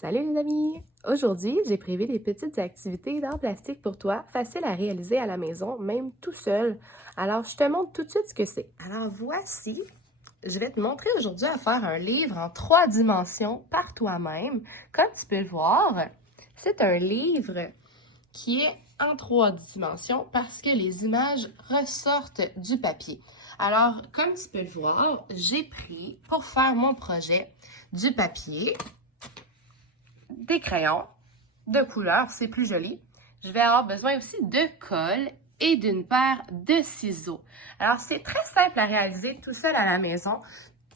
Salut les amis! Aujourd'hui, j'ai prévu des petites activités d'art plastique pour toi, faciles à réaliser à la maison, même tout seul. Alors, je te montre tout de suite ce que c'est. Alors voici, je vais te montrer aujourd'hui à faire un livre en 3 dimensions par toi-même. Comme tu peux le voir, c'est un livre qui est en 3 dimensions parce que les images ressortent du papier. Alors, comme tu peux le voir, j'ai pris pour faire mon projet du papier, des crayons de couleur, c'est plus joli. Je vais avoir besoin aussi de colle et d'une paire de ciseaux. Alors, c'est très simple à réaliser tout seul à la maison.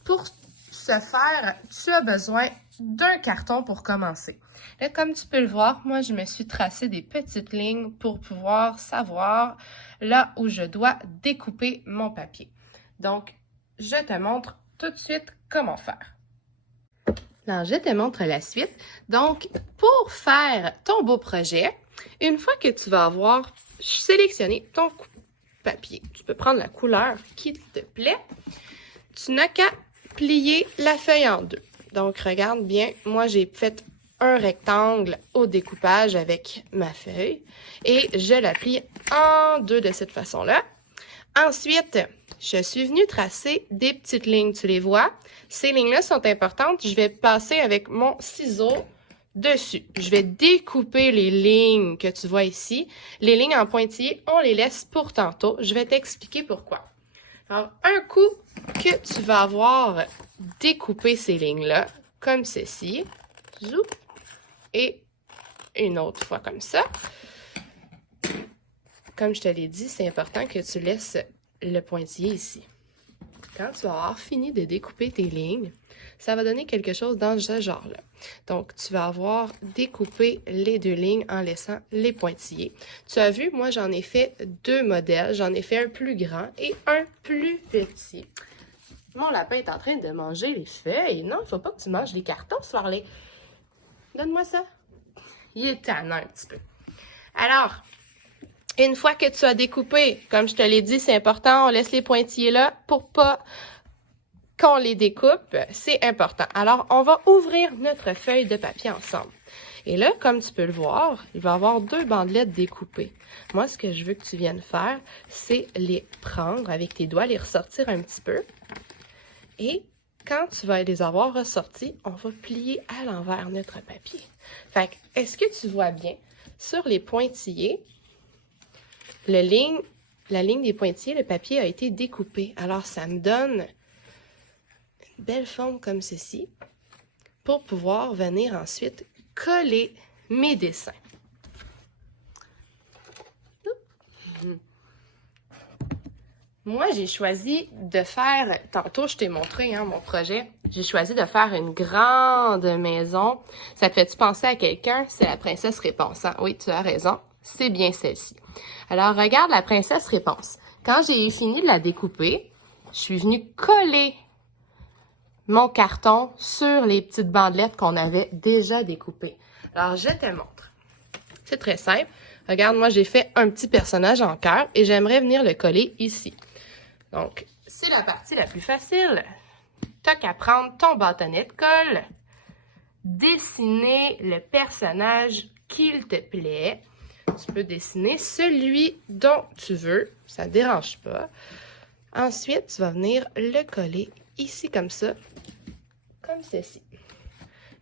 Pour ce faire, tu as besoin d'un carton pour commencer. Là, comme tu peux le voir, moi, je me suis tracé des petites lignes pour pouvoir savoir là où je dois découper mon papier. Donc, je te montre tout de suite comment faire. Alors, je te montre la suite. Donc, pour faire ton beau projet, une fois que tu vas avoir sélectionné ton papier, tu peux prendre la couleur qui te plaît. Tu n'as qu'à plier la feuille en deux. Donc, regarde bien, moi, j'ai fait un rectangle au découpage avec ma feuille et je la plie en deux de cette façon-là. Ensuite, je suis venue tracer des petites lignes, tu les vois. Ces lignes-là sont importantes. Je vais passer avec mon ciseau dessus. Je vais découper les lignes que tu vois ici. Les lignes en pointillés, on les laisse pour tantôt. Je vais t'expliquer pourquoi. Alors, un coup que tu vas avoir découpé ces lignes-là, comme ceci, zoup, et une autre fois comme ça. Comme je te l'ai dit, c'est important que tu laisses le pointillé ici. Quand tu vas avoir fini de découper tes lignes, ça va donner quelque chose dans ce genre-là. Donc, tu vas avoir découpé les deux lignes en laissant les pointillés. Tu as vu, moi, j'en ai fait deux modèles. J'en ai fait un plus grand et un plus petit. Mon lapin est en train de manger les feuilles. Non, il ne faut pas que tu manges les cartons, Swarley. Donne-moi ça. Il est tannant un petit peu. Alors, une fois que tu as découpé, comme je te l'ai dit, c'est important, on laisse les pointillés là pour pas qu'on les découpe, c'est important. Alors, on va ouvrir notre feuille de papier ensemble. Et là, comme tu peux le voir, il va y avoir deux bandelettes découpées. Moi, ce que je veux que tu viennes faire, c'est les prendre avec tes doigts, les ressortir un petit peu. Et quand tu vas les avoir ressortis, on va plier à l'envers notre papier. Fait que, est-ce que tu vois bien? Sur les pointillés, la ligne des pointillés, le papier a été découpé. Alors, ça me donne une belle forme comme ceci pour pouvoir venir ensuite coller mes dessins. Moi, j'ai choisi de faire, tantôt je t'ai montré mon projet, j'ai choisi de faire une grande maison. Ça te fait-tu penser à quelqu'un? C'est la princesse Réponse. Hein? Oui, tu as raison, c'est bien celle-ci. Alors, regarde la princesse Réponse. Quand j'ai fini de la découper, je suis venue coller mon carton sur les petites bandelettes qu'on avait déjà découpées. Alors, je te montre. C'est très simple. Regarde, moi, j'ai fait un petit personnage en cœur et j'aimerais venir le coller ici. Donc, c'est la partie la plus facile. T'as qu'à prendre ton bâtonnet de colle, dessiner le personnage qu'il te plaît. Tu peux dessiner celui dont tu veux, ça ne dérange pas. Ensuite, tu vas venir le coller ici comme ça, comme ceci.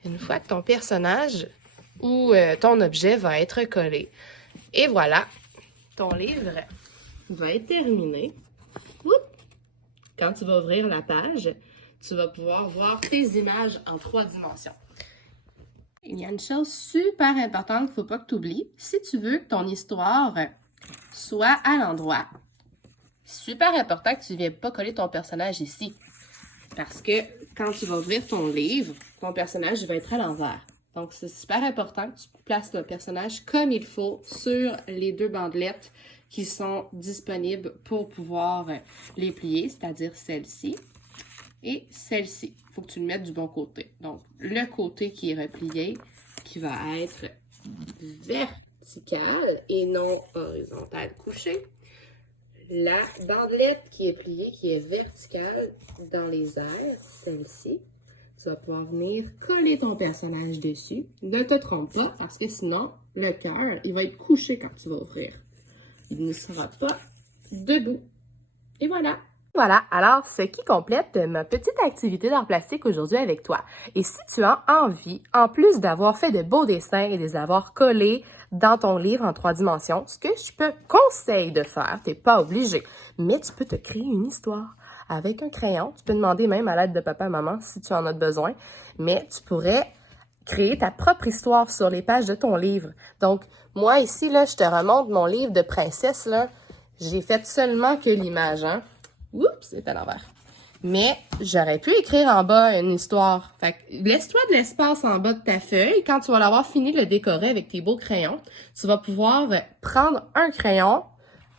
Une fois que ton personnage ou ton objet va être collé, et voilà, ton livre va être terminé. Quand tu vas ouvrir la page, tu vas pouvoir voir tes images en 3 dimensions. Il y a une chose super importante qu'il ne faut pas que tu oublies. Si tu veux que ton histoire soit à l'endroit, super important que tu ne viennes pas coller ton personnage ici. Parce que quand tu vas ouvrir ton livre, ton personnage va être à l'envers. Donc, c'est super important que tu places le personnage comme il faut sur les deux bandelettes qui sont disponibles pour pouvoir les plier, c'est-à-dire celle-ci et celle-ci. Il faut que tu le mettes du bon côté. Donc, le côté qui est replié, qui va être vertical et non horizontal couché. La bandelette qui est pliée, qui est verticale dans les airs, celle-ci. Tu vas pouvoir venir coller ton personnage dessus. Ne te trompe pas, parce que sinon, le cœur, il va être couché quand tu vas ouvrir. Il ne sera pas debout. Et voilà. Voilà, alors ce qui complète ma petite activité d'art plastique aujourd'hui avec toi. Et si tu as envie, en plus d'avoir fait de beaux dessins et de les avoir collés dans ton livre en 3 dimensions, ce que je te conseille de faire, t'es pas obligé, mais tu peux te créer une histoire avec un crayon. Tu peux demander même à l'aide de papa et maman si tu en as besoin, mais tu pourrais créer ta propre histoire sur les pages de ton livre. Donc, moi ici, là, je te remonte mon livre de princesse, là. J'ai fait seulement que l'image, hein. Oups, c'est à l'envers. Mais j'aurais pu écrire en bas une histoire. Fait que laisse-toi de l'espace en bas de ta feuille. Quand tu vas l'avoir fini de le décorer avec tes beaux crayons, tu vas pouvoir prendre un crayon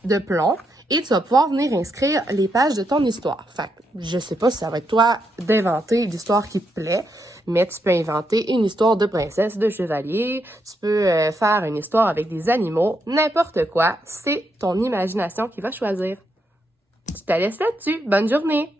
de plomb et tu vas pouvoir venir inscrire les pages de ton histoire. Fait que je sais pas si ça va être toi d'inventer l'histoire qui te plaît, mais tu peux inventer une histoire de princesse, de chevalier, tu peux faire une histoire avec des animaux, n'importe quoi. C'est ton imagination qui va choisir. Je te laisse là-dessus. Bonne journée!